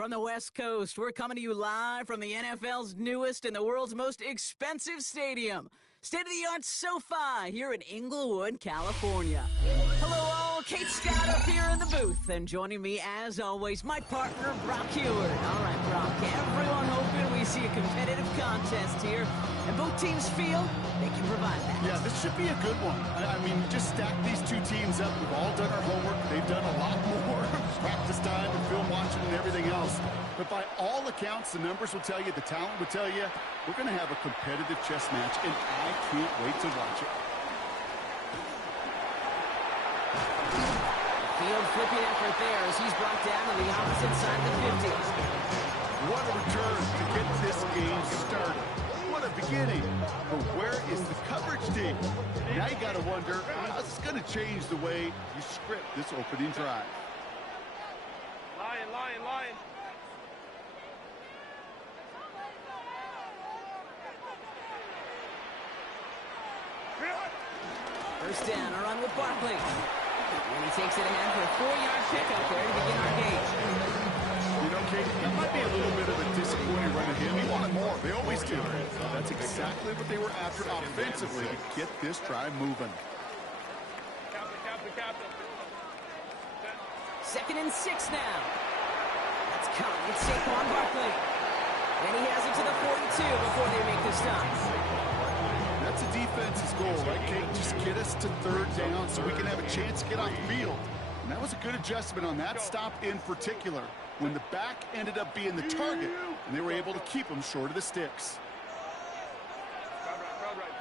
From the West Coast, we're coming to you live from the NFL's newest and the world's most expensive stadium. State-of-the-art SoFi here in Inglewood, California. Hello all, Kate Scott up here in the booth. And joining me, as always, my partner, Brock Heward. All right, Brock, everyone hoping we see a competitive contest here. And both teams feel they can provide that. Yeah, this should be a good one. I mean, just stack these two teams up. We've all done our homework. They've done a lot more practice time and film watching and everything else. But by all accounts, the numbers will tell you, the talent will tell you, we're going to have a competitive chess match, and I can't wait to watch it. Field flipping effort there as he's brought down on the opposite side of the 50. What a return to get this game started. What a beginning. But where is the coverage team? Now you got to wonder, how's this going to change the way you script this opening drive? Lion. First down, a run with Barkley. And he takes it ahead for a 4-yard pickup there to begin our game. You know, Kate, that might be a little bit of a disappointing run of him. He wanted more. They always do. That's exactly what they were after offensively to get this drive moving. Captain. 2nd and 6 now. That's caught. It's Saquon Barkley. And he has it to the 42 before they make the stop. That's a defense's goal, right, Kate? Just get us to 3rd down so we can have a chance to get off the field. And that was a good adjustment on that stop in particular, when the back ended up being the target, and they were able to keep him short of the sticks. Crowd right.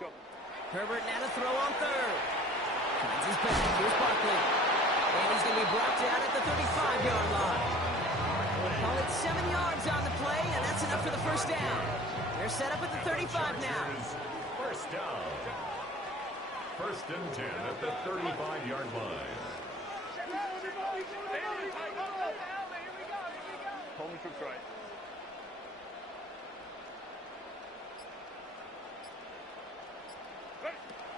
Go. Herbert now to throw on 3rd. Finds his back. Here's Barkley. And he's going to be brought down at the 35-yard line. Call it 7 yards on the play, and that's enough for the first down. They're set up at the 35 now. First down. 1st and 10 at the 35-yard line. Home troops right.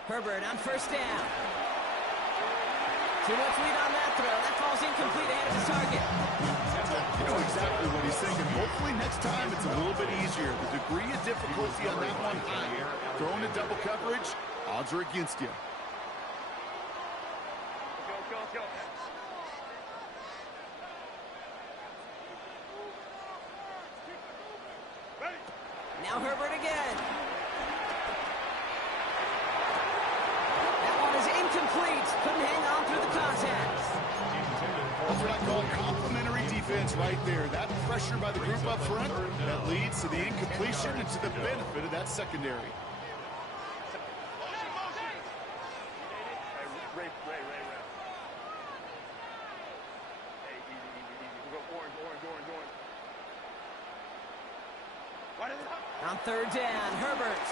Herbert on 1st down. Too much lead on that throw. That falls incomplete ahead of his target. You know exactly what he's thinking. Hopefully next time it's a little bit easier. The degree of difficulty on that one higher. Throwing a double coverage, odds are against you. Go. Ready. Now Herbert again. That one is incomplete. Couldn't hang on through the contact. That's what I call complimentary defense right there. That pressure by the group up front, that leads to the incompletion and to the benefit of that secondary. Ray. Hey, easy. Go orange. Why did it On 3rd down, Herbert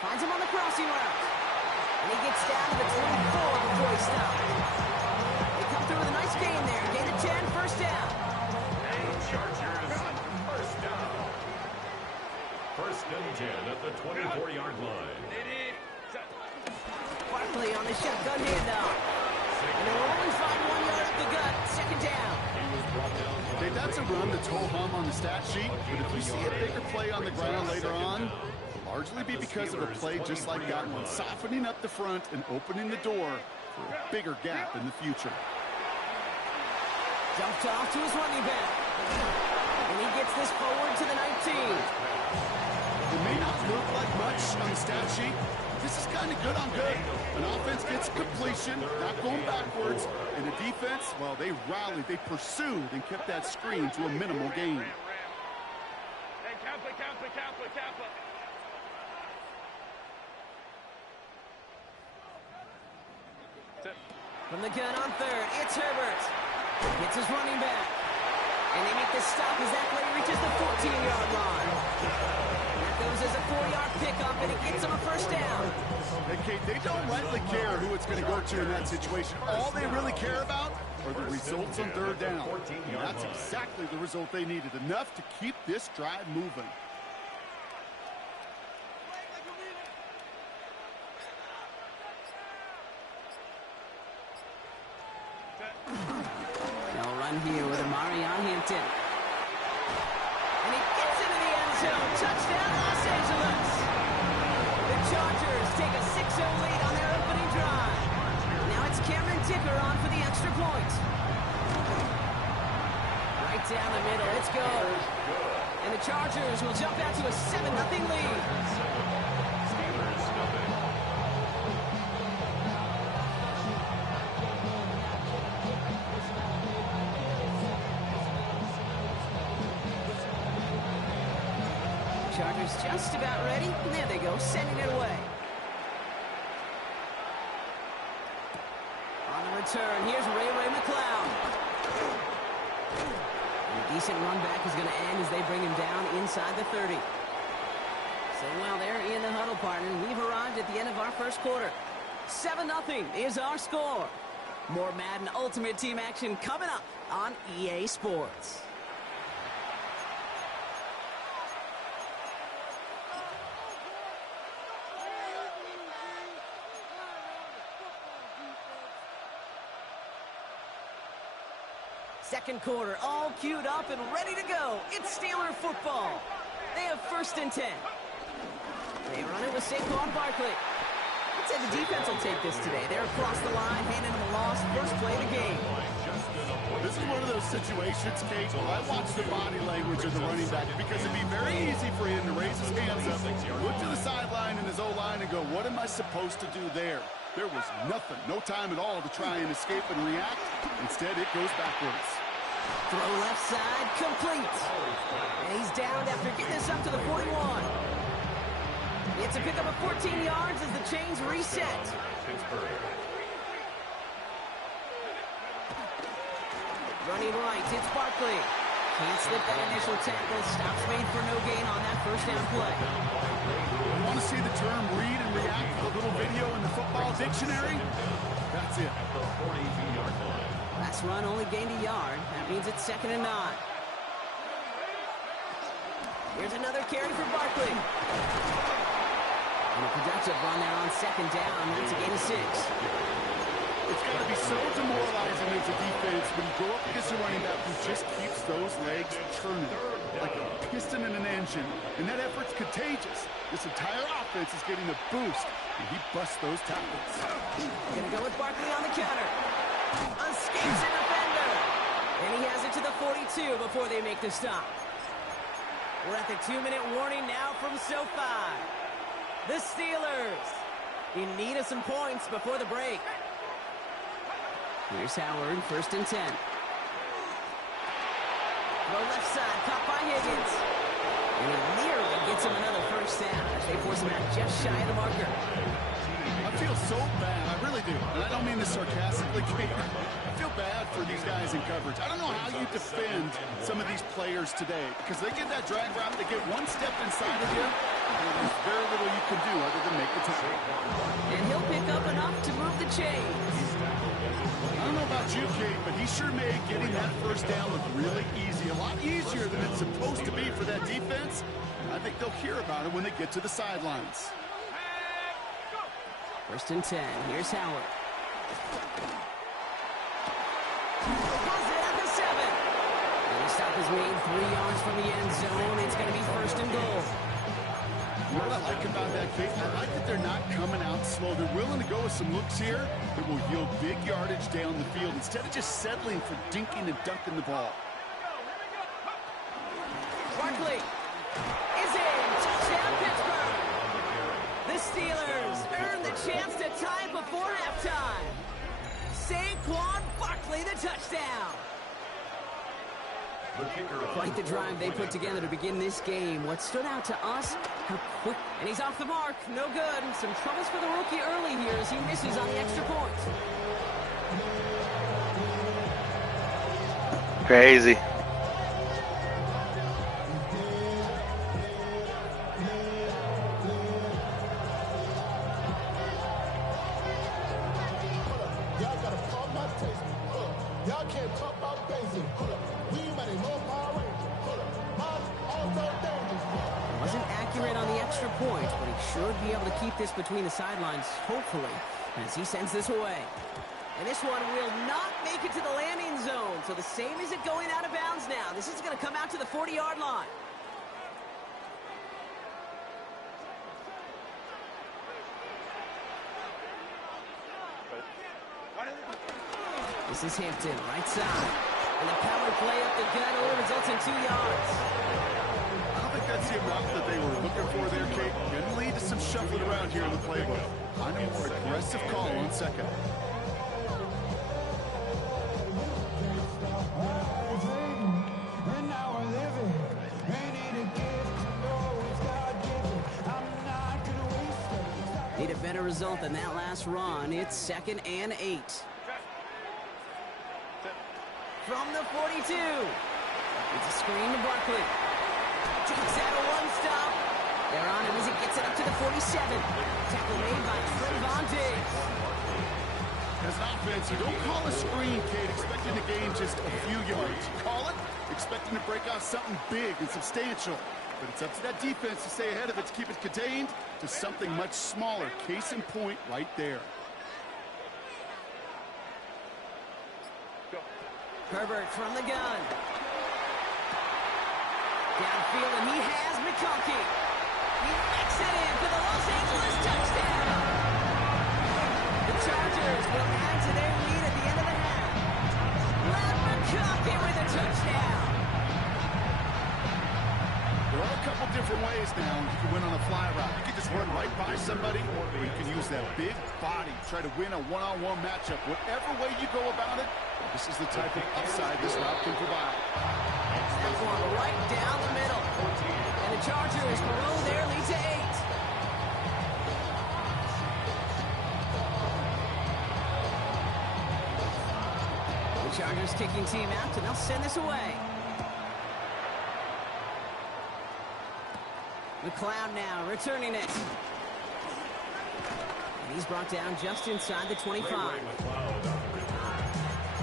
finds him on the crossing route. And he gets down to the 24 before he stops. They come through with a nice gain there. Gain of 10, 1st down. Chargers, 1st down. 1st and 10 at the 24-yard line. Barkley on the shotgun handoff. And they'll only find 1 yard up the gut. 2nd down. Hey, that's a run that's ho-hum on the stat sheet, but if you see a bigger play on the ground later on, it'll largely be because of a play just like that one, softening up the front and opening the door for a bigger gap in the future. Jumped off to his running back. And he gets this forward to the 19. It may not look like much on the stat sheet. This is kind of good on good. An offense gets completion, not going backwards, and the defense, well, they rallied, they pursued, and kept that screen to a minimal gain. Hey, Kappa. From the gun on 3rd, it's Herbert. Hits his running back. And they make the stop as that play reaches the 14-yard line. That goes as a 4-yard pickup, and it gets them a 1st down. Hey, Kate, they don't rightly care who it's going to go to in that situation. All they really care about are the results on 3rd down. And that's exactly the result they needed. Enough to keep this drive moving. run here with Amari on Hampton. And he gets into the end zone. Touchdown, Los Angeles. The Chargers take a 6-0 lead on their opening drive. Now it's Cameron Ticker on for the extra point. Right down the middle. It's good. And the Chargers will jump out to a 7-0 lead. Chargers just about ready. And there they go, sending it away. On the return, here's Ray McCloud. A decent run back is going to end as they bring him down inside the 30. So, well, they're in the huddle, partner. We've arrived at the end of our first quarter. 7-0 is our score. More Madden Ultimate Team action coming up on EA Sports. Second quarter, all queued up and ready to go. It's Steeler football. They have 1st and 10. They run it with Saquon Barkley. I'd say the defense will take this today. They're across the line, handing them a loss. First play of the game. This is one of those situations, Kate, where I watch the body language of the running back because it'd be very easy for him to raise his hands up, look to the sideline in his O-line and go, what am I supposed to do there? There was nothing, no time at all to try and escape and react. Instead, it goes backwards. Throw left side, complete. And he's down after getting this up to the 41. It's a pickup of 14 yards as the chains reset. Running right, it's Barkley. Can't slip that initial tackle. Stops made for no gain on that first down play. You want to see the term read and react with a little video in the football dictionary? That's it. Last run only gained a yard. That means it's 2nd and 9. Here's another carry for Barkley. And a productive run there on 2nd down. That's a gain of 6. It's got to be so demoralizing as a defense when you go up against a running back who just keeps those legs churning like a piston in an engine. And that effort's contagious. This entire offense is getting a boost, and he busts those tackles. Gonna go with Barkley on the counter. Escapes a defender. And he has it to the 42 before they make the stop. We're at the 2-minute warning now from SoFi. The Steelers in need of some points before the break. Here's Howard, 1st and 10. The left side, caught by Higgins. And he nearly gets him another first down as they force him out just shy of the marker. I feel so bad, I really do. And I don't mean this sarcastically, Kate. I feel bad for these guys in coverage. I don't know how you defend some of these players today because they get that drag route, they get one step inside of you, and there's very little you can do other than make the tackle. And he'll pick up enough to move the chains. I don't know about you, Kate, but he sure made getting that first down look really easy. A lot easier than it's supposed to be for that defense. I think they'll hear about it when they get to the sidelines. 1st and 10. Here's Howard. Goes in at the 7. And the stop is made 3 yards from the end zone. It's going to be 1st and goal. You know what I like about that, Kate? I like that they're not coming out slow. They're willing to go with some looks here that will yield big yardage down the field instead of just settling for dinking and dunking the ball. Barkley is in. Touchdown, Pittsburgh. The Steelers earn the chance to tie it before halftime. Saquon Barkley, the touchdown. Quite the drive they put together to begin this game. What stood out to us, how quick. And he's off the mark. No good. Some troubles for the rookie early here as he misses on the extra point. Crazy. Y'all can't talk about basic. We might know Power Rangers. Wasn't accurate on the extra point, but he should be able to keep this between the sidelines, hopefully, as he sends this away. And this one will not make it to the landing zone. So the same as it going out of bounds now. This is going to come out to the 40-yard line. This is Hampton, right side. And the power play up the gut only results in 2 yards. I don't think that's the amount that they were looking for there, Kate. Going to lead to some shuffling around here in the playbook. Find a more aggressive call on second. Need a better result than that last run. It's 2nd and 8. From the 42. It's a screen to Barkley. Takes out a one-stop. They're on him as he gets it up to the 47. Tackle made by Trayvon Diggs. As an offense, you don't call a screen, Kate, expecting to gain just a few yards. You call it expecting to break out something big and substantial. But it's up to that defense to stay ahead of it, to keep it contained to something much smaller. Case in point right there. Herbert from the gun. Downfield, and he has McConkey. He makes it in for the Los Angeles touchdown. The Chargers will add to their lead at the end of the half. Matt McConkey with a touchdown. There are a couple different ways now you can win on a fly route. You can just run right by somebody, or you can use that big body, try to win a one-on-one matchup. Whatever way you go about it, this is the type of upside this route can provide. That one right down the middle. And the Chargers grow their lead to 8. The Chargers kicking team out, and they'll send this away. McLeod now returning it. And he's brought down just inside the 25.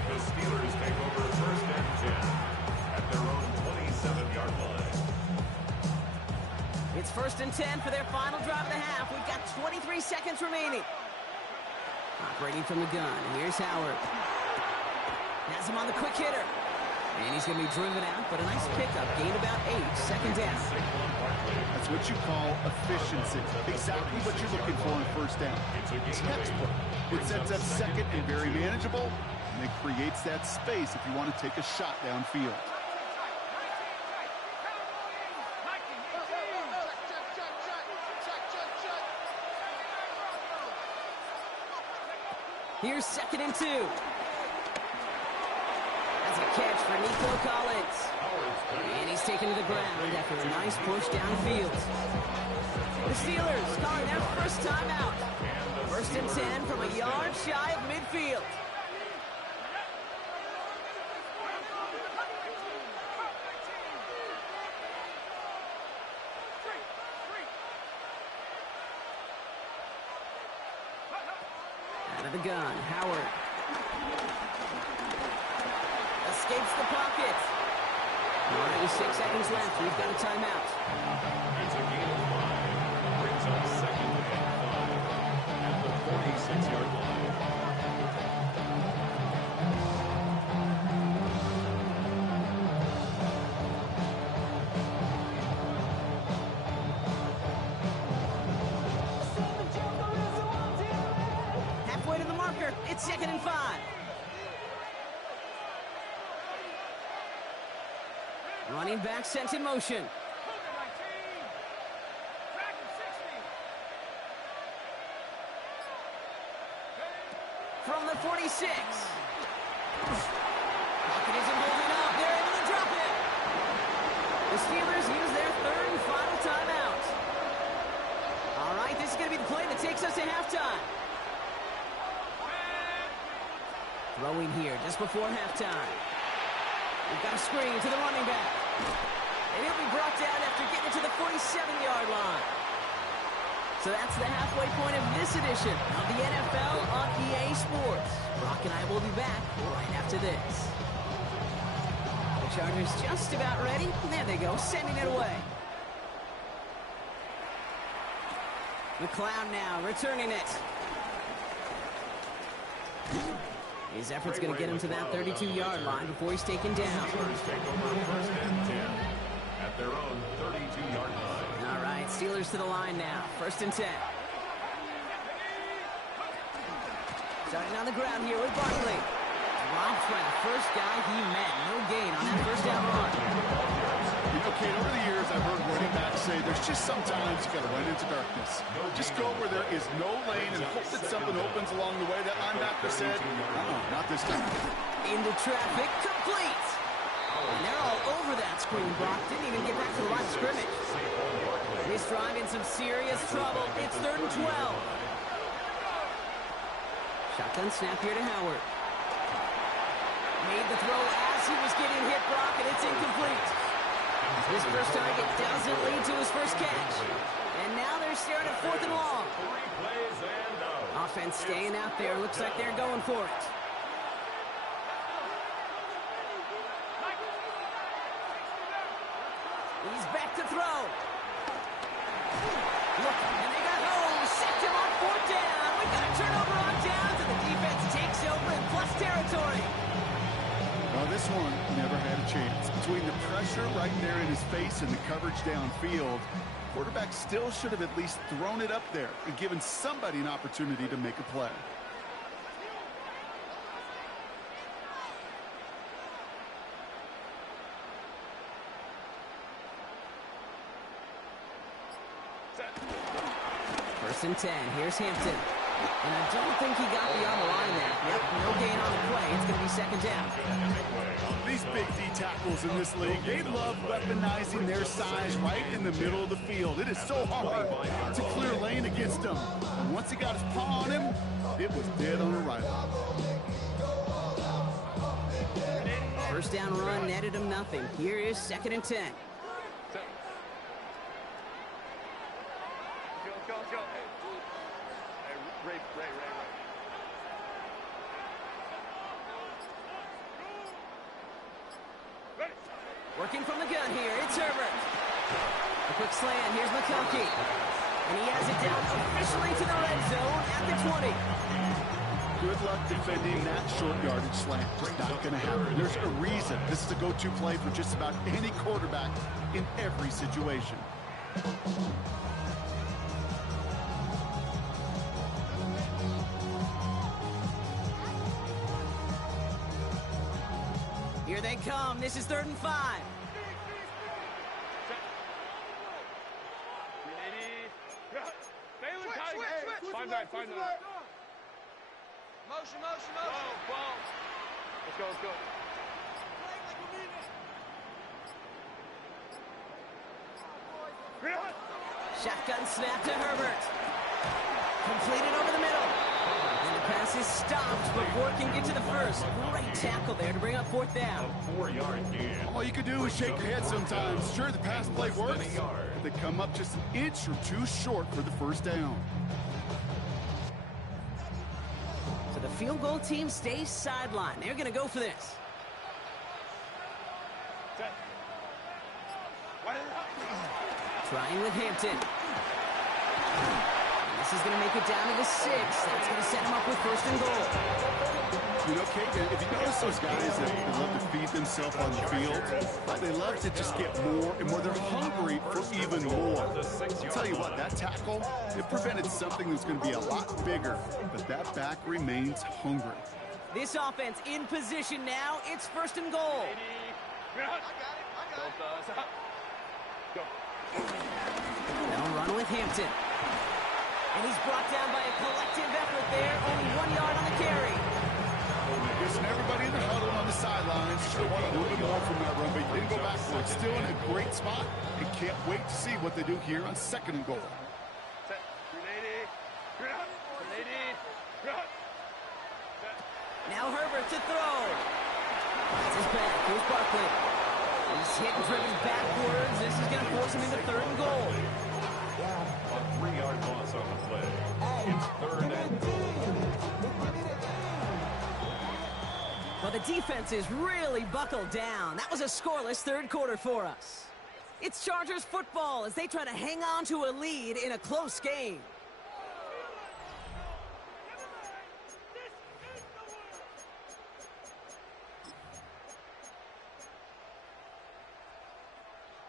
The Steelers take over 1st and 10 at their own 27-yard line. It's 1st and 10 for their final drive of the half. We've got 23 seconds remaining. Operating from the gun. Here's Howard. Has him on the quick hitter. And he's going to be driven out, but a nice pickup. Gained about 8. 2nd down. That's what you call efficiency. Exactly what you're looking for in 1st down. Textbook. It sets up 2nd and very manageable, and it creates that space if you want to take a shot downfield. Here's 2nd and 2. That's a catch for Nico Collins. And he's taken to the ground after a nice push downfield. The Steelers calling their first timeout. 1st and 10 from a yard shy of midfield. Out of the gun, Howard. Escapes the pocket. All right, with 6 seconds left, we've got a timeout. It's a gain of 5. Brings up 2nd and 5 at the 46-yard line. Halfway to the marker, it's 2nd and 5. Running back sent in motion. From the 46. Pocket isn't holding up. They're able to drop it. The Steelers use their 3rd and final timeout. All right, this is going to be the play that takes us to halftime. Throwing here just before halftime. We've got a screen to the running back. And he'll be brought down after getting to the 47-yard line. So that's the halfway point of this edition of the NFL on EA Sports. Brock and I will be back right after this. The Chargers just about ready. There they go, sending it away. McLeod now returning it. His effort's going to get him to that 32-yard line before he's taken down. Steelers take over first and 10 at their own 32-yard line. All right, Steelers to the line now. First and 10. Starting on the ground here with Barkley. Dropped by the first guy he met. No gain on that first down run. You know, Kate, over the years, I've heard running backs say there's just sometimes you got to run into darkness. Just go where there is no lane and hope that something opens along the way. That linebacker said, not this time. Into traffic, complete. And they're all over that screen block. Didn't even get back to the line of scrimmage. This drive in some serious trouble. It's 3rd and 12. Shotgun snap here to Howard. Made the throw as he was getting hit, Brock, and it's incomplete. His first target doesn't lead to his first catch. And now they're staring at 4th and long. 3 plays and out. Offense staying out there. Looks like they're going for it. He's back to throw. Look, and they got home. Sacked him on 4th down. We got a turnover on downs, and the defense takes over in plus territory. Well, this one never had a chance. Between the pressure right there in his face and the coverage downfield, quarterback still should have at least thrown it up there and given somebody an opportunity to make a play. First and 10. Here's Hampton. And I don't think he got beyond the line there. Yep, no gain on the play. It's going to be 2nd down. These big D tackles in this league, they love weaponizing their size right in the middle of the field. It is so hard to clear lane against them. And once he got his paw on him, it was dead on arrival. First down run netted him nothing. Here is 2nd and 10. Let's go. Hey, Ray. Ready. Working from the gun here. It's Herbert. A quick slant. Here's McConkey. And he has it down officially to the red zone at the 20. Good luck defending that short yardage slant. It's not going to happen. There's a reason this is a go-to play for just about any quarterback in every situation. Here they come. This is 3rd and 5. 380. Five nine. Motion. Ball. Let's go. Shotgun snap to Herbert. Completed over the middle. And the pass is stopped before it can get to the first. Great tackle there to bring up 4th down. 4-yard gain. All you can do is shake your head sometimes. Sure, the pass play works, but they come up just an inch or two short for the first down. So the field goal team stays sidelined. They're going to go for this. Set. Trying with Hampton. This is going to make it down to the 6. That's going to set him up with 1st and goal. You know, Kate, if you notice those guys that they love to feed themselves on the field, they love to just get more and more. They're hungry for even more. I'll tell you what, that tackle, it prevented something that's going to be a lot bigger, but that back remains hungry. This offense in position now. It's 1st and goal. I got it. Go. They'll run with Hampton. And he's brought down by a collective effort there. Only 1 yard on the carry. Listen, everybody in the huddle on the sidelines should have wanted a little bit more from that run, but he didn't go backwards. Still in a great spot, and can't wait to see what they do here on 2nd and goal. Set. 380. Now Herbert to throw. That's his back. Here's Barkley. He's hit and driven backwards. This is going to force him into 3rd and goal. A 3-yard loss on the play. It's 3rd and goal. Well, the defense is really buckled down. That was a scoreless 3rd quarter for us. It's Chargers football as they try to hang on to a lead in a close game.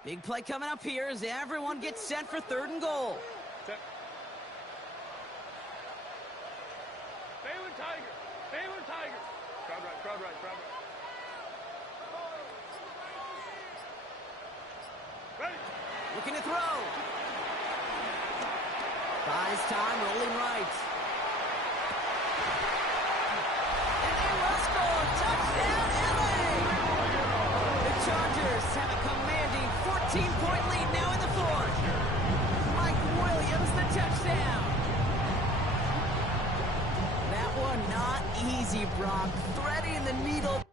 Big play coming up here as everyone gets set for 3rd and goal. Set. Baylor Tiger. Baylor Tiger. Crowd right, crowd right, crowd right. Ready. Looking to throw. Buys time, rolling right. And they will score. Touchdown, LA! The Chargers have a commanding 14-point lead now in the 4th. Mike Williams, the touchdown. That one not easy, Brock. Threading the needle.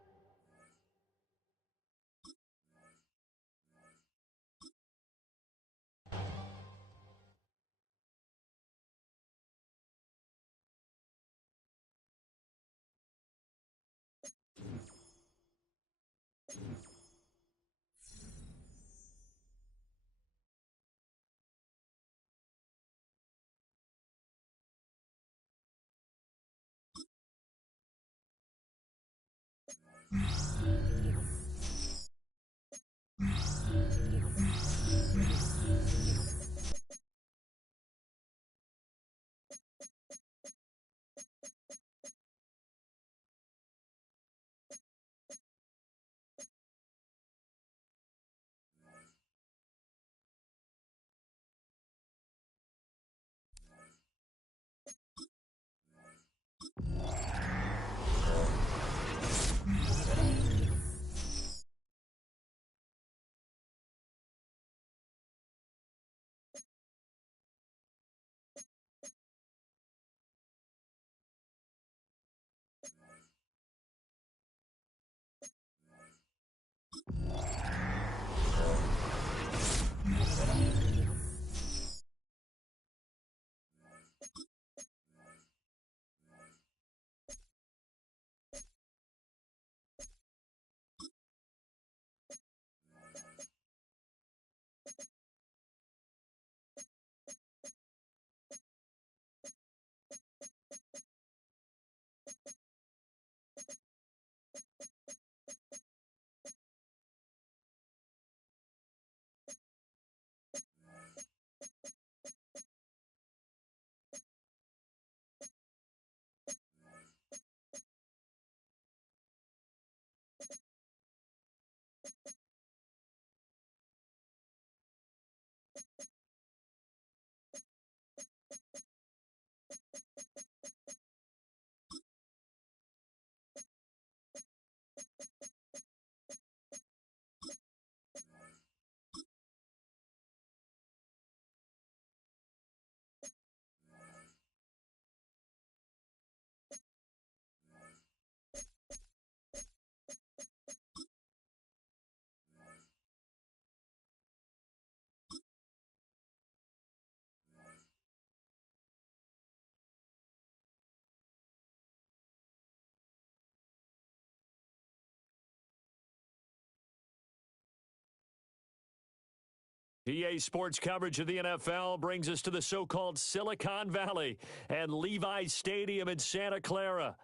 EA Sports coverage of the NFL brings us to the so-called Silicon Valley and Levi's Stadium in Santa Clara.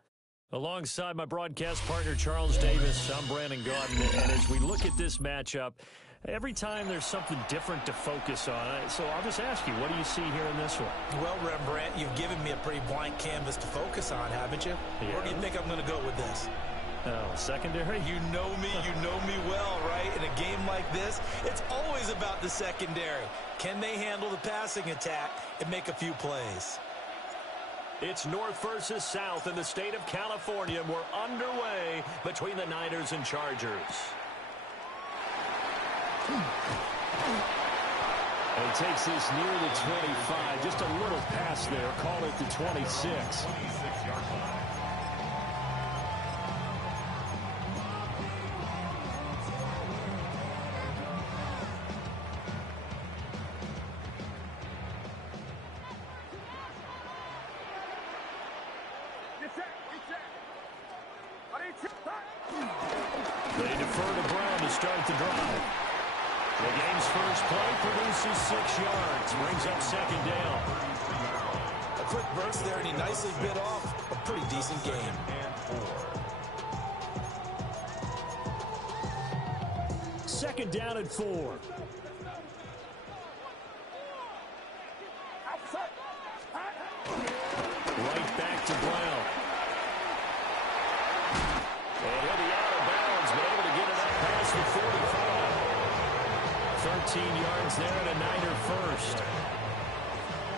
Alongside my broadcast partner, Charles Davis, I'm Brandon Gaudin. And as we look at this matchup, every time there's something different to focus on. So I'll just ask you, what do you see here in this one? Well, Rembrandt, you've given me a pretty blank canvas to focus on, haven't you? Yeah. Where do you think I'm going to go with this? Oh, secondary? You know me well, right? In a game like this, it's always about the secondary. Can they handle the passing attack and make a few plays? It's North versus South in the state of California. We're underway between the Niners and Chargers. And takes this near the 25. Just a little pass there. Call it the 26. 26-yard line. They defer to Brown to start the drive. The game's first play produces 6 yards. Brings up second down. A quick burst there, and he nicely bit off a pretty decent game. Second down at 4. Right back to Brown. And he'll be out of bounds, but able to get it up past the 45. 13 yards there and a Niner first.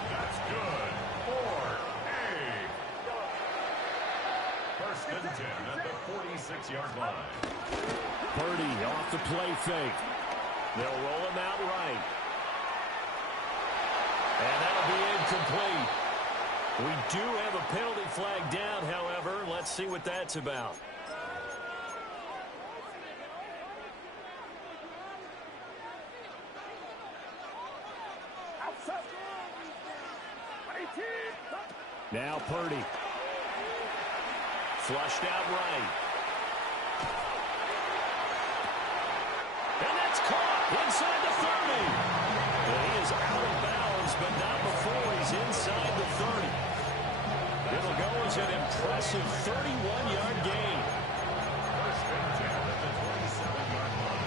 That's good for a first and 10 at the 46-yard line. Purdy off the play fake. They'll roll him out right. And that'll be incomplete. We do have a penalty flag down, however. Let's see what that's about. Now Purdy. Flushed out right. And that's caught inside the 30. And he is out of bounds, but not before he's inside the 30. It'll go as an impressive 31-yard gain. First and 10 at the 27-yard line.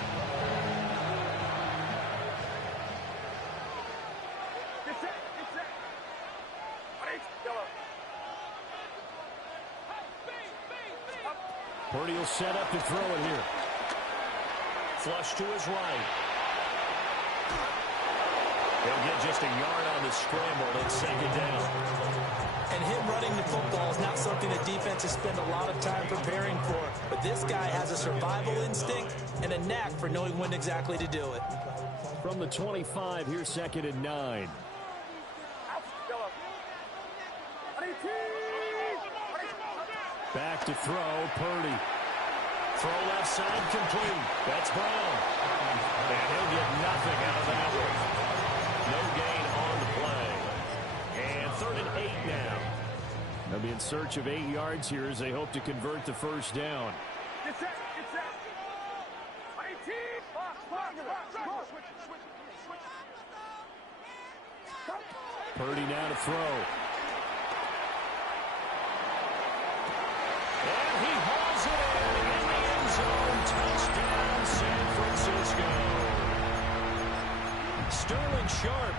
Purdy will set up to throw it here. Flush to his right. He'll get just a yard on the scramble. It's second down. And him running the football is not something that defenses spend a lot of time preparing for. But this guy has a survival instinct and a knack for knowing when exactly to do it. From the 25, here's second and 9. Back to throw, Purdy. Throw left side complete. That's Brown. And he'll get nothing out of that one. No gain on the play. And 3rd and 8 now. They'll be in search of 8 yards here as they hope to convert the first down. Purdy now to throw. And he hauls it in the end zone. Touchdown, San Francisco. Sterling Sharp,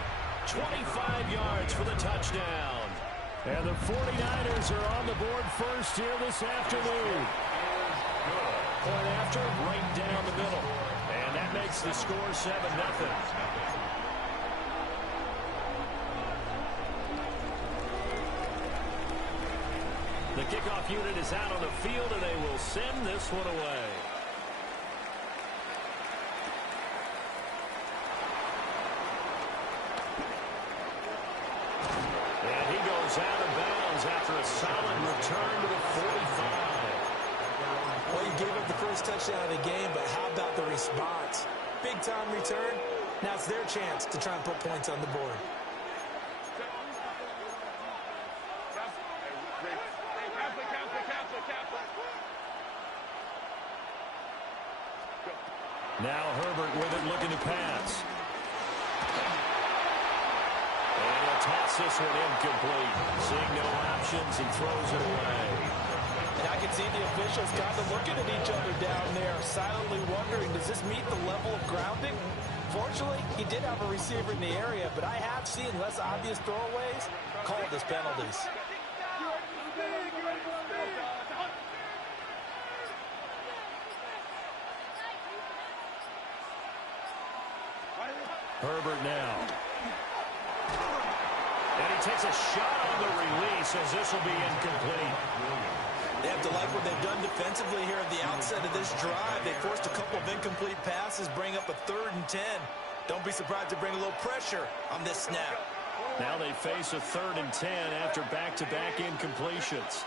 25 yards for the touchdown. And the 49ers are on the board first here this afternoon. Point after, right down the middle. And that makes the score 7-0. The kickoff unit is out on the field, and they will send this one away. And he goes out of bounds after a solid return to the 45. Well, he gave up the first touchdown of the game, but how about the response? Big-time return. Now it's their chance to try and put points on the board. Now Herbert with it, looking to pass. And he'll toss this one incomplete. Seeing no options, he throws it away. And I can see the officials kind of looking at each other down there, silently wondering, does this meet the level of grounding? Fortunately, he did have a receiver in the area, but I have seen less obvious throwaways called as penalties. Herbert now. And he takes a shot on the release as this will be incomplete. They have to like what they've done defensively here at the outset of this drive. They forced a couple of incomplete passes, bring up a 3rd and 10. Don't be surprised to bring a little pressure on this snap. Now they face a 3rd and 10 after back-to-back incompletions.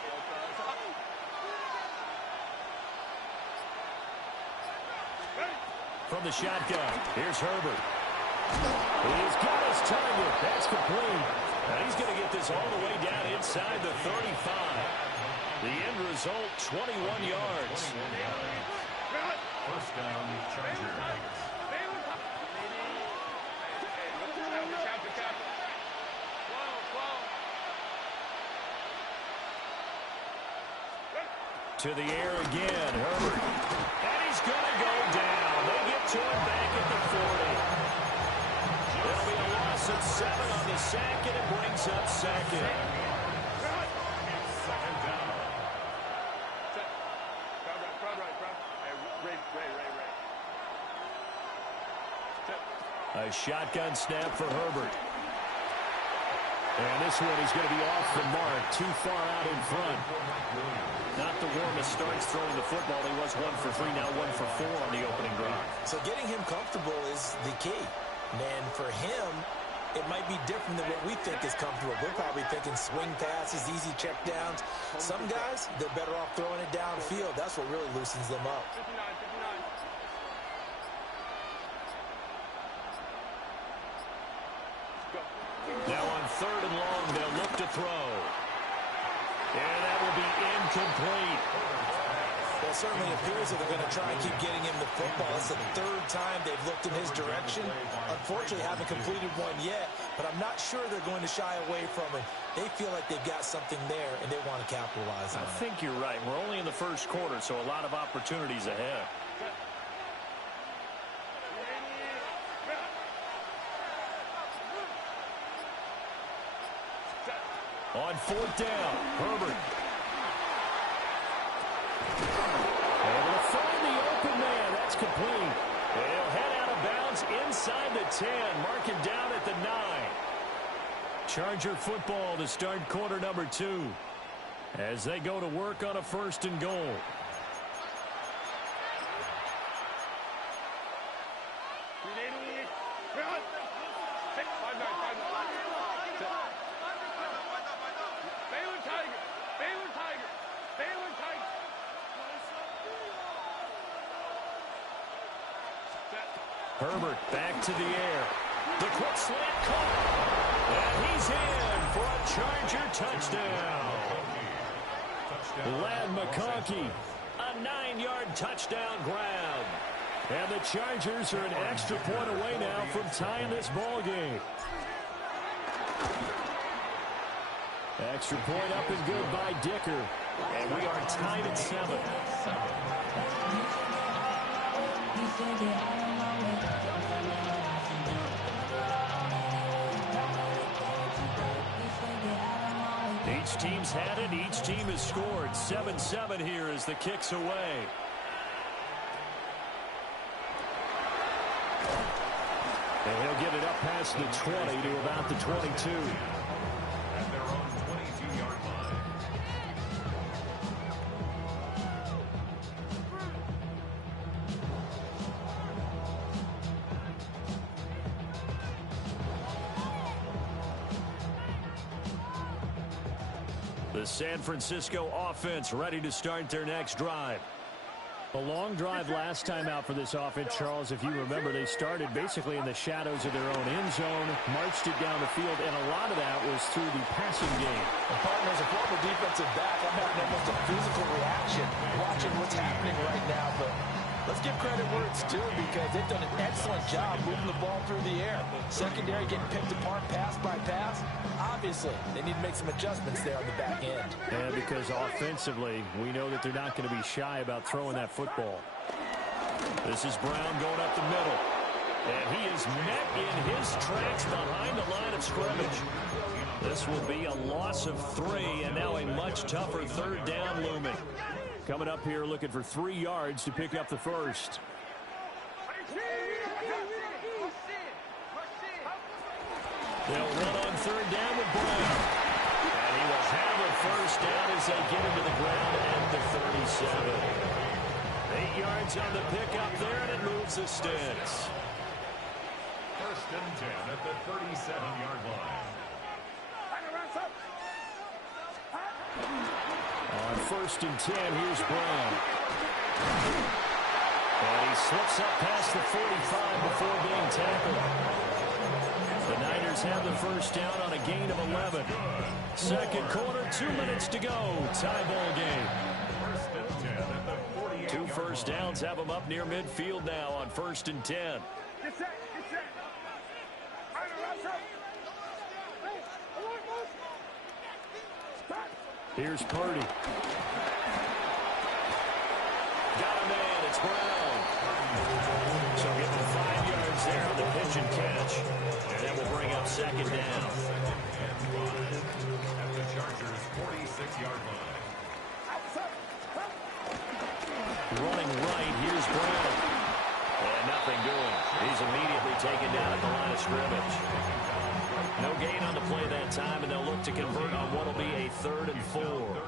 From the shotgun, here's Herbert. He's got his target. That's complete. And he's going to get this all the way down inside the 35. The end result, 21 yards. First down, Chargers. To the air again, Herbert. And he's going to go down. They get to him back at the 40. It'll be a loss of 7 on the sack, and it brings up second. A shotgun snap for Herbert. And this one is going to be off the mark, too far out in front. Not the warmest starts throwing the football. He was 1 for 3, now 1 for 4 on the opening drive. So getting him comfortable is the key. And for him, it might be different than what we think is comfortable. We're probably thinking swing passes, easy check downs. Some guys, they're better off throwing it downfield. That's what really loosens them up. 59, 59. Now on 3rd and long, they'll look to throw. And that will be incomplete. Well, it certainly appears that they're going to try and keep getting him the football. It's the 3rd time they've looked in his direction. Unfortunately, haven't completed one yet, but I'm not sure they're going to shy away from it. They feel like they've got something there, and they want to capitalize on it. I think you're right. We're only in the first quarter, so a lot of opportunities ahead. On 4th down, Herbert. Able to find the open man. That's complete. They'll head out of bounds inside the 10. Mark him down at the 9. Charger football to start quarter number 2 as they go to work on a 1st and goal. Herbert back to the air. The quick slant caught. And he's in for a Charger touchdown. Lad McConkey, a 9-yard touchdown grab. And the Chargers are an extra point away now from tying this ball game. Extra point up and good by Dicker. And we are tied at 7. Each team's had it. Each team has scored. 7-7 here as the kick's away. And he'll get it up past the 20 to about the 22. At their own 22-yard line. The San Francisco offense ready to start their next drive. A long drive last time out for this offense, Charles. If you remember, they started basically in the shadows of their own end zone, marched it down the field, and a lot of that was through the passing game. Partner, as a former defensive back, I'm having almost a physical reaction watching what's happening right now. But let's give credit where it's due because they've done an excellent job moving the ball through the air. Secondary getting picked apart pass by pass. Obviously, they need to make some adjustments there on the back end. And because offensively, we know that they're not going to be shy about throwing that football. This is Brown going up the middle. And he is met in his tracks behind the line of scrimmage. This will be a loss of 3, and now a much tougher 3rd down looming. Coming up here looking for 3 yards to pick up the first. They'll run on 3rd down with Brown. And he will have a first down as they get him to the ground at the 37. 8 yards on the pickup there, and it moves the sticks. 1st and 10 at the 37-yard line. On 1st and 10, here's Brown. And he slips up past the 45 before being tackled. The Niners have the first down on a gain of 11. Second quarter, 2 minutes to go. Tie ball game. 1st and 10 at the 48-yard 2 first downs have them up near midfield now on 1st and 10. Here's Purdy. Got a man. It's Brown. So getting 5 yards there on the pitch and catch. And that will bring up 2nd down. At the Chargers' 46-yard line. Running right, here's Brown. And now nothing doing. He's immediately taken down at the line of scrimmage. No gain on the play that time, and they'll look to convert on what will be a 3rd and 4.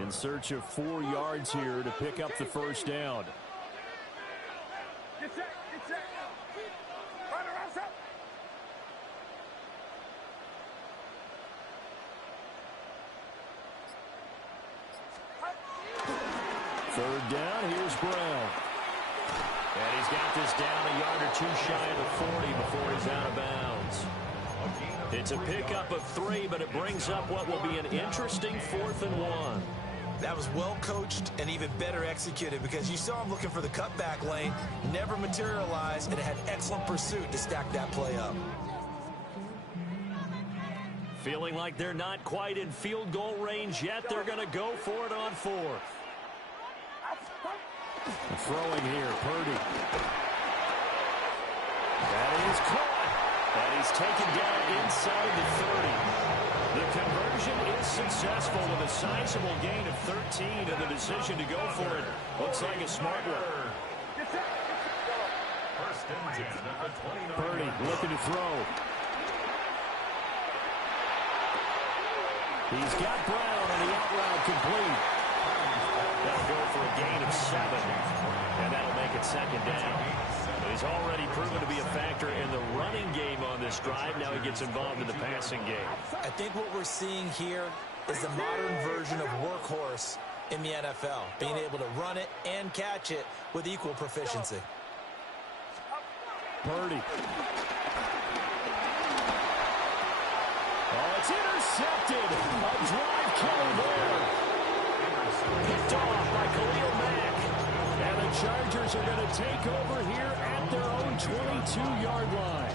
In search of 4 yards here to pick up the first down. Get set. Get set. Run around, set. Third down, here's Brown. And he's got this down a yard or 2 shy of the 40 before he's out of bounds. It's a pickup of 3, but it brings up what will be an interesting 4th and 1. That was well coached and even better executed because you saw him looking for the cutback lane, never materialized, and it had excellent pursuit to stack that play up. Feeling like they're not quite in field goal range yet, they're going to go for it on 4th. Throwing here, Purdy. That is caught. And he's taken down inside the 30. The conversion is successful with a sizable gain of 13, and the decision to go for it looks like a smart one. Purdy looking to throw. He's got Brown on the out route complete. That'll go for a gain of 7, and that'll make it 2nd down. He's already proven to be a factor in the running game on this drive. Now he gets involved in the passing game. I think what we're seeing here is the modern version of workhorse in the NFL, being able to run it and catch it with equal proficiency. Purdy. Oh, it's intercepted. A drive killer there. Picked off by Khalil Mack. And the Chargers are going to take over here at their own 22-yard line.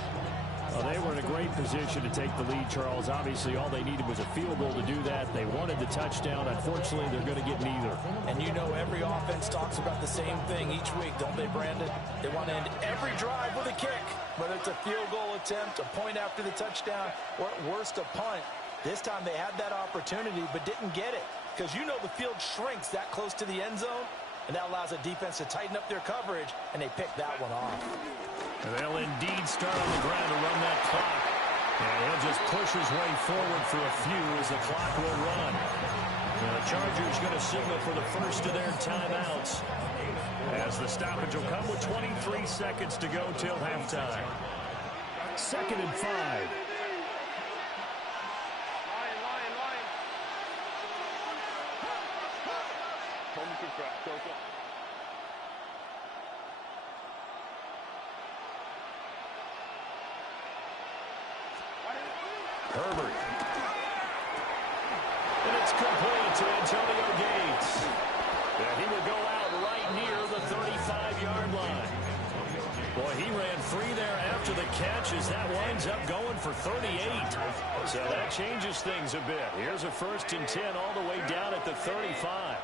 Well, they were in a great position to take the lead, Charles. Obviously, all they needed was a field goal to do that. They wanted the touchdown. Unfortunately, they're going to get neither. And you know every offense talks about the same thing each week, don't they, Brandon? They want to end every drive with a kick, whether it's a field goal attempt, a point after the touchdown, or at worst, a punt. This time they had that opportunity but didn't get it because you know the field shrinks that close to the end zone, and that allows a defense to tighten up their coverage, and they picked that one off. And they'll indeed start on the ground to run that clock. And he'll just push his way forward for a few as the clock will run. And the Chargers going to signal for the first of their timeouts as the stoppage will come with 23 seconds to go till halftime. 2nd and 5. Herbert. And it's complete to Antonio Gates. And he will go out right near the 35-yard line. Boy, he ran free there after the catch as that winds up going for 38. So that changes things a bit. Here's a 1st and 10 all the way down at the 35.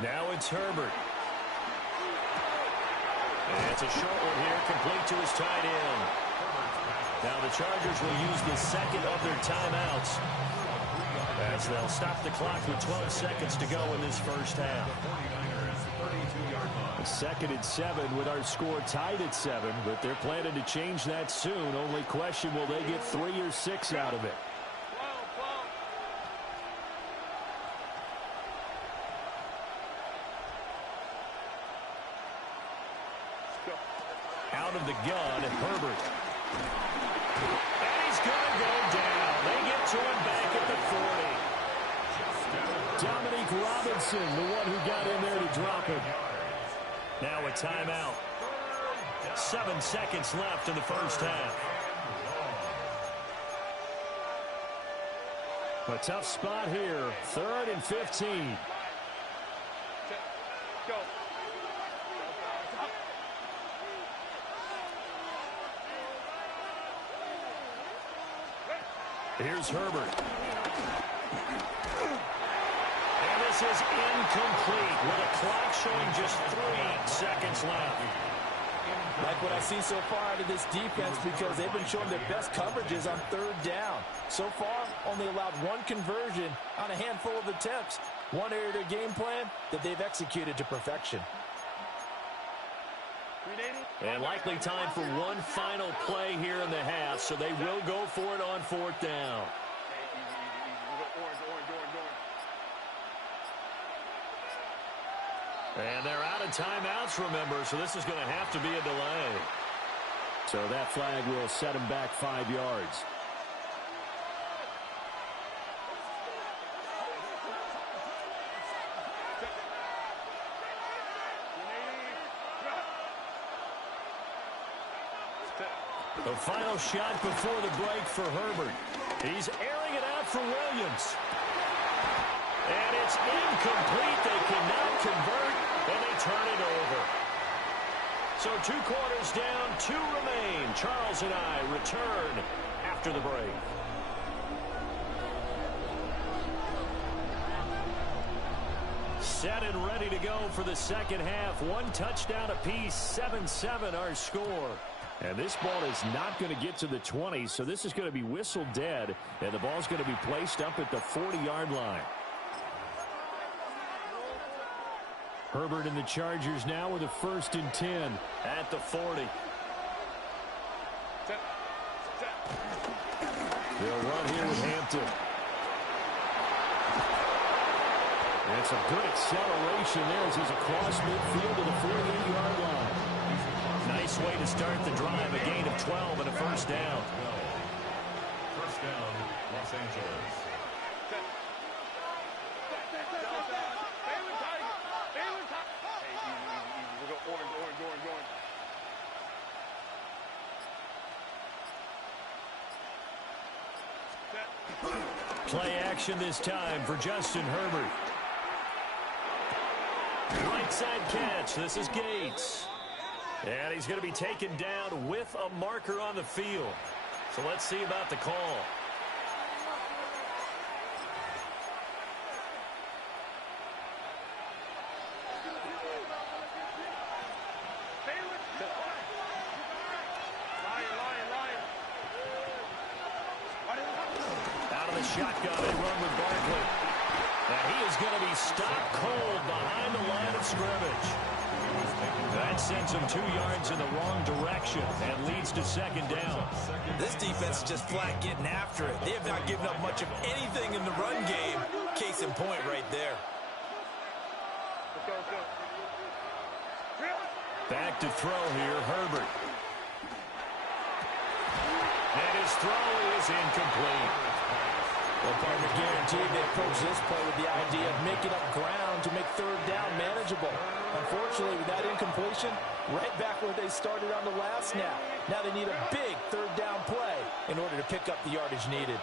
Now it's Herbert. And it's a short one here, complete to his tight end. Now the Chargers will use the 2nd of their timeouts as they'll stop the clock with 12 seconds to go in this first half. 2nd and 7 with our score tied at 7, but they're planning to change that soon. Only question, will they get 3 or 6 out of it? Out of the gun, Herbert. And he's going to go down. They get to him back at the 40. Dominique Robinson, the one who got in there to drop him. Now a timeout. 7 seconds left in the first half. A tough spot here. 3rd and 15. Go. Here's Herbert. And this is incomplete with a clock showing just 3 seconds left. Like what I've seen so far out of this defense because they've been showing their best coverages on third down. So far, only allowed one conversion on a handful of attempts. One area of their game plan that they've executed to perfection. And likely time for one final play here in the half, so they will go for it on fourth down. And they're out of timeouts, remember, so this is going to have to be a delay. So that flag will set him back 5 yards. The final shot before the break for Herbert. He's airing it out for Williams. And it's incomplete. They cannot convert, and they turn it over. So 2 quarters down, 2 remain. Charles and I return after the break. Set and ready to go for the second half. 1 touchdown apiece, 7-7 our score. And this ball is not going to get to the 20, so this is going to be whistled dead, and the ball's going to be placed up at the 40-yard line. Herbert and the Chargers now with a 1st and 10 at the 40. They'll run here with Hampton. And some good acceleration there as he's across midfield to the 48-yard line. Nice way to start the drive, a gain of 12 and a 1st down. First down, Los Angeles. Play action this time for Justin Herbert. Right side catch. This is Gates. And he's going to be taken down with a marker on the field. So let's see about the call. Out of the shotgun, they run with Barkley. And he is going to be stopped cold behind the line of scrimmage. That sends him 2 yards in the wrong direction and leads to 2nd down. This defense is just flat getting after it. They have not given up much of anything in the run game. Case in point right there. Back to throw here, Herbert. And his throw is incomplete. Well, partner, guaranteed they approach this play with the idea of making up ground to make 3rd down manageable. Unfortunately, with that incompletion, right back where they started on the last snap. Now they need a big 3rd down play in order to pick up the yardage needed.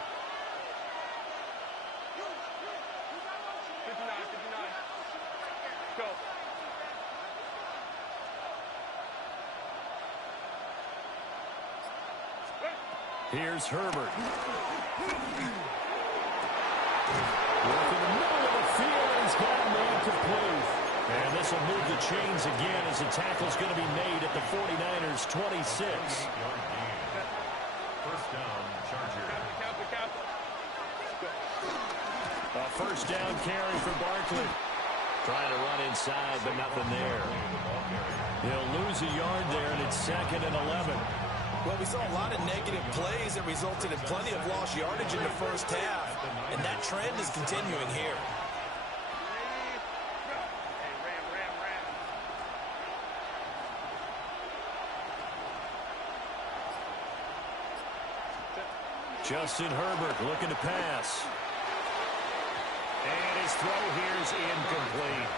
Here's Herbert. Work in the middle of the field, and he's got a man complete. And this will move the chains again as the tackle's going to be made at the 49ers' 26. First down, Chargers. A 1st down carry for Barkley. Trying to run inside, but nothing there. He'll lose a yard there, and it's 2nd and 11. Well, we saw a lot of negative plays that resulted in plenty of lost yardage in the first half, and that trend is continuing here. Justin Herbert looking to pass. And his throw here is incomplete.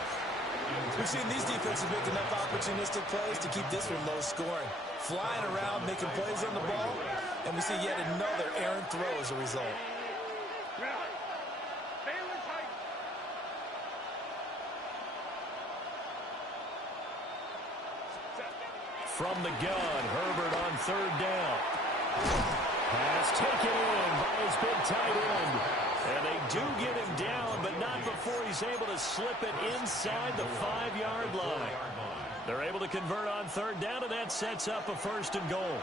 We've seen these defenses make enough opportunistic plays to keep this one low scoring. Flying around, making plays on the ball, and we see yet another errant throw as a result. From the gun, Herbert on 3rd down. Pass taken in by his big tight end. And they do get him down, but not before he's able to slip it inside the 5-yard line. They're able to convert on third down, and that sets up a 1st and goal.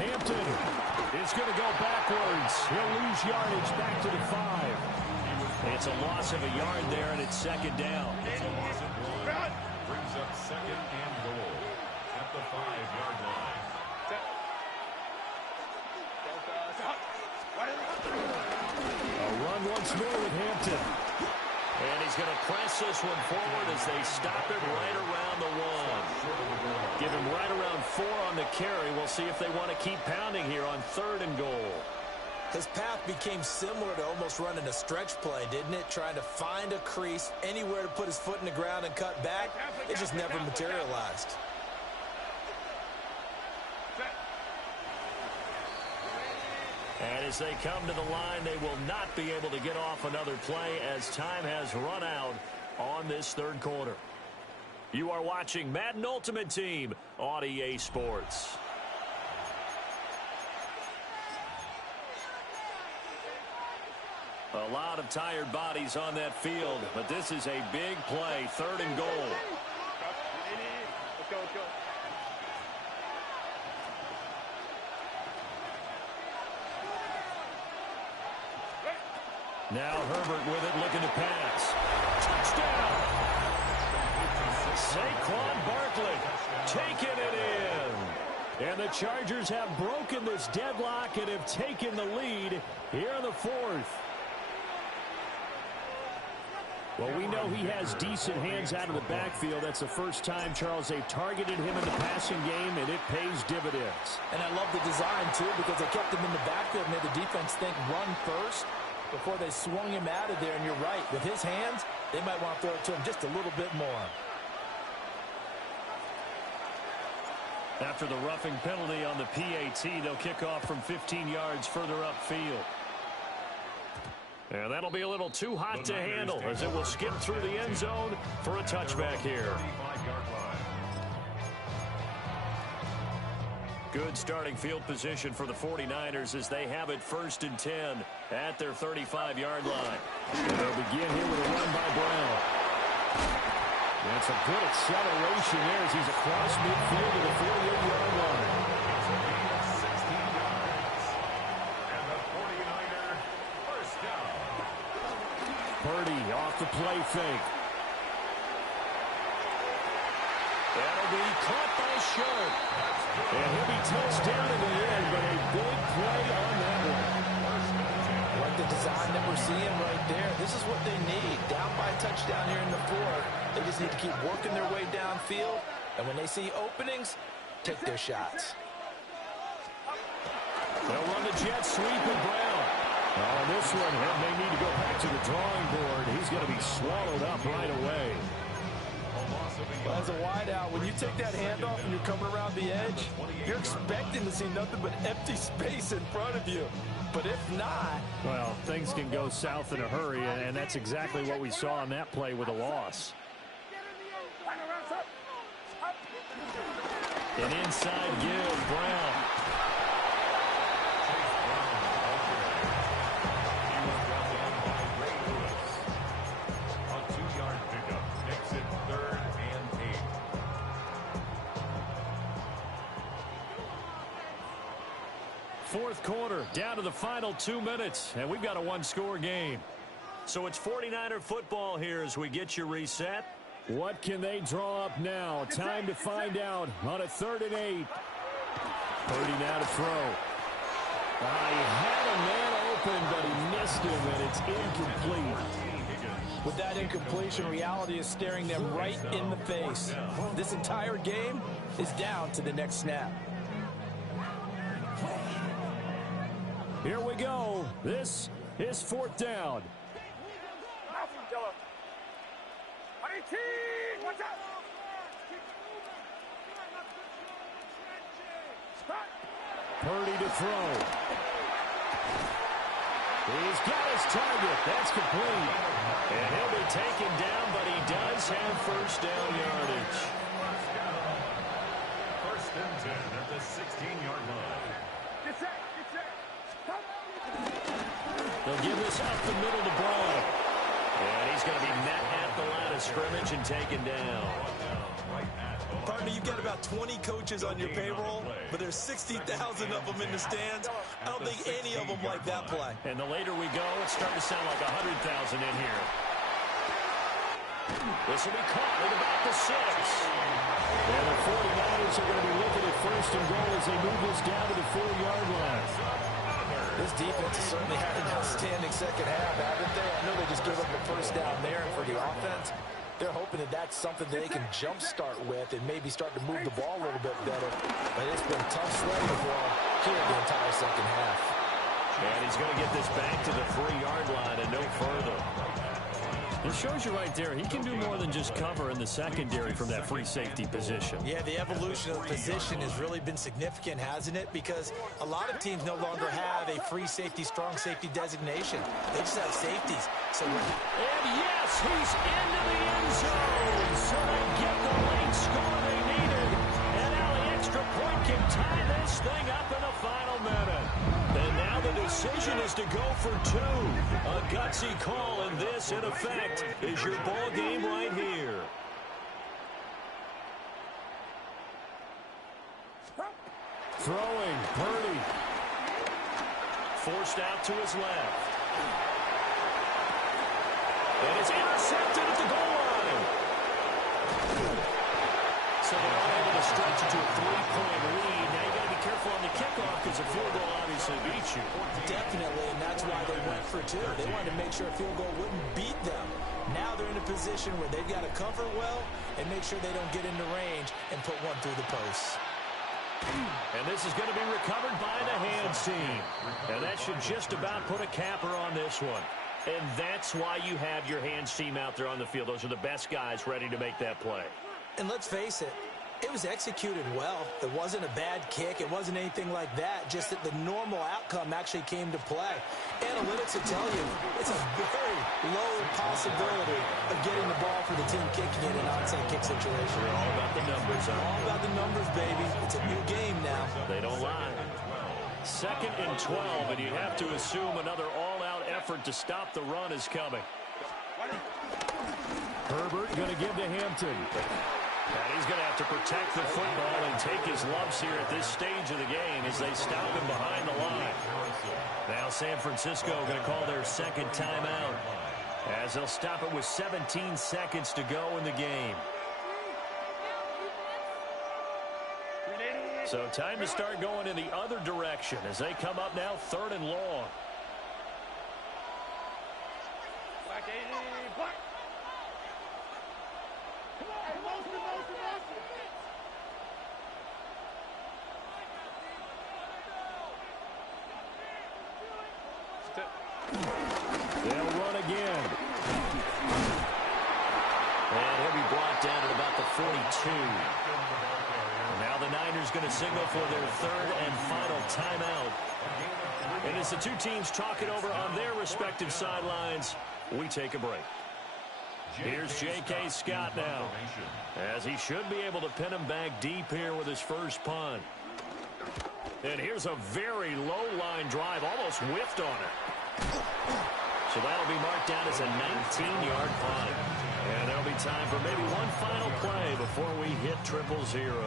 Hampton is going to go backwards. He'll lose yardage back to the 5. It's a loss of a yard there, and it's 2nd down. It's a loss of 1. Brings up 2nd and goal at the 5-yard line. A run once more with Hampton. And he's going to press this one forward as they stop him right around the 1. Give him right around 4 on the carry. We'll see if they want to keep pounding here on 3rd and goal. His path became similar to almost running a stretch play, didn't it? Trying to find a crease, anywhere to put his foot in the ground and cut back. It just never materialized. And as they come to the line, they will not be able to get off another play as time has run out on this 3rd quarter. You are watching Madden Ultimate Team on EA Sports. A lot of tired bodies on that field, but this is a big play, 3rd and goal. Let's go, let's go. Now Herbert with it, looking to pass. Touchdown! Saquon Barkley taking it in. And the Chargers have broken this deadlock and have taken the lead here in the 4th. Well, we know he has decent hands out of the backfield. That's the first time, Charles, they've targeted him in the passing game, and it pays dividends. And I love the design, too, because they kept him in the backfield and made the defense think run first before they swung him out of there. And you're right, with his hands, they might want to throw it to him just a little bit more. After the roughing penalty on the PAT, they'll kick off from 15 yards further upfield. And that'll be a little too hot to handle as it will skip through the end zone for a touchback here. Good starting field position for the 49ers as they have it 1st and 10 at their 35-yard line. And they'll begin here with a run by Brown. That's a good acceleration there as he's across midfield to the 48-yard line. Purdy off the play fake. That'll be caught by Sharp. And he'll be touchdown in the end, but a big play on that one. Like the design that we're seeing right there, this is what they need. Down by a touchdown here in the 4th. They just need to keep working their way downfield. And when they see openings, take their shots. They'll run the jet sweep with Brown. On this one, they may need to go back to the drawing board. He's going to be swallowed up right away. Well, as a wideout, when you take that handoff and you're coming around the edge, you're expecting to see nothing but empty space in front of you. But if not... Well, things can go south in a hurry, and that's exactly what we saw on that play with a loss. An inside give, Brown. Fourth quarter, down to the final 2 minutes, and we've got a one-score game. So it's 49er football here as we get you reset. What can they draw up now? Time to find out on a 3rd and 8. Purdy now to throw. He had a man open, but he missed him, and it's incomplete. With that incompletion, reality is staring them right in the face. This entire game is down to the next snap. Here we go. This is 4th down. Purdy to throw. He's got his target. That's complete. And he'll be taken down, but he does have 1st down yardage. 1st and 10 at the 16-yard line. They'll give this up the middle to Brown. And he's going to be met at the line of scrimmage and taken down. Partner, you've got about 20 coaches on your payroll, but there's 60,000 of them in the stands. I don't think any of them like that play. And the later we go, it's starting to sound like 100,000 in here. This will be caught at about the 6. And the 49ers are going to be looking at first and goal as they move this down to the 4-yard line. This defense has certainly had an outstanding second half, haven't they? I know they just gave up the first down there, and for the offense, they're hoping that that's something they can jumpstart with and maybe start to move the ball a little bit better. But it's been tough sledding for them here the entire second half. And he's going to get this back to the 3-yard line and no further. It shows you right there, he can do more than just cover in the secondary from that free safety position. Yeah, the evolution of the position has really been significant, hasn't it? Because a lot of teams no longer have a free safety, strong safety designation. They just have safeties. So and yes, he's into the end zone. So they get the late score they needed. And now the extra point can tie this thing up in the final minute. And now the decision is to go for 2. A gutsy call, and this, in effect, is your ball game right here. Throwing, Purdy. Forced out to his left. And it's intercepted at the goal line. So they're able to stretch it to a 3-point lead. Now you got to be careful on the kickoff because a field goal obviously beats you. Definitely, and that's why they went for 2. They wanted to make sure a field goal wouldn't beat them. Now they're in a position where they've got to cover well and make sure they don't get into range and put one through the posts. And this is going to be recovered by the hands team. And that should just about put a capper on this one. And that's why you have your hands team out there on the field. Those are the best guys ready to make that play. And let's face it, it was executed well. It wasn't a bad kick. It wasn't anything like that. Just that the normal outcome actually came to play. Analytics will tell you it's a very low possibility of getting the ball for the team kicking it in an onside kick situation. They're all about the numbers, huh? All about the numbers, baby. It's a new game now. They don't lie. 2nd and 12, and you have to assume another all-out effort to stop the run is coming. Herbert going to give to Hampton. And he's going to have to protect the football and take his lumps here at this stage of the game as they stop him behind the line. Now San Francisco going to call their second timeout as they'll stop it with 17 seconds to go in the game. So time to start going in the other direction as they come up now 3rd and long. They'll run again. And he'll be brought down at about the 42. Now the Niners going to signal for their 3rd and final timeout. And as the two teams talk it over on their respective sidelines, we take a break. Here's J.K. Scott now, as he should be able to pin him back deep here with his first punt. And here's a very low line drive, almost whiffed on it. So that'll be marked down as a 19-yard punt. And there'll be time for maybe one final play before we hit triple zeros.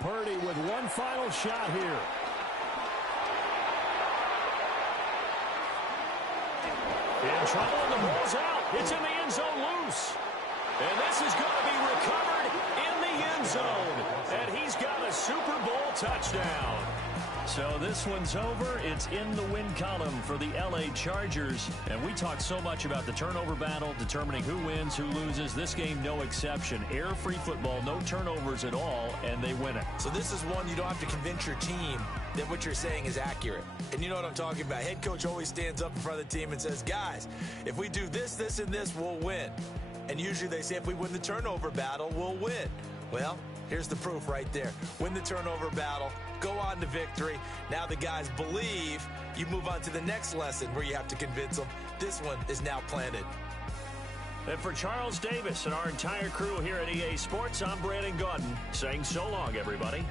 Purdy with one final shot here. In trouble, and the ball's out. It's in the end zone loose. And this is going to be recovered in the end zone. And he's got a Super Bowl touchdown. So this one's over. It's in the win column for the L.A. Chargers. And we talk so much about the turnover battle, determining who wins, who loses. This game, no exception. Air-free football, no turnovers at all, and they win it. So this is one you don't have to convince your team that what you're saying is accurate. And you know what I'm talking about. Head coach always stands up in front of the team and says, guys, if we do this, this, and this, we'll win. And usually they say if we win the turnover battle, we'll win. Well, here's the proof right there. Win the turnover battle, go on to victory. Now the guys believe. You move on to the next lesson where you have to convince them. This one is now planted. And for Charles Davis and our entire crew here at EA Sports, I'm Brandon Gaudin saying so long, everybody.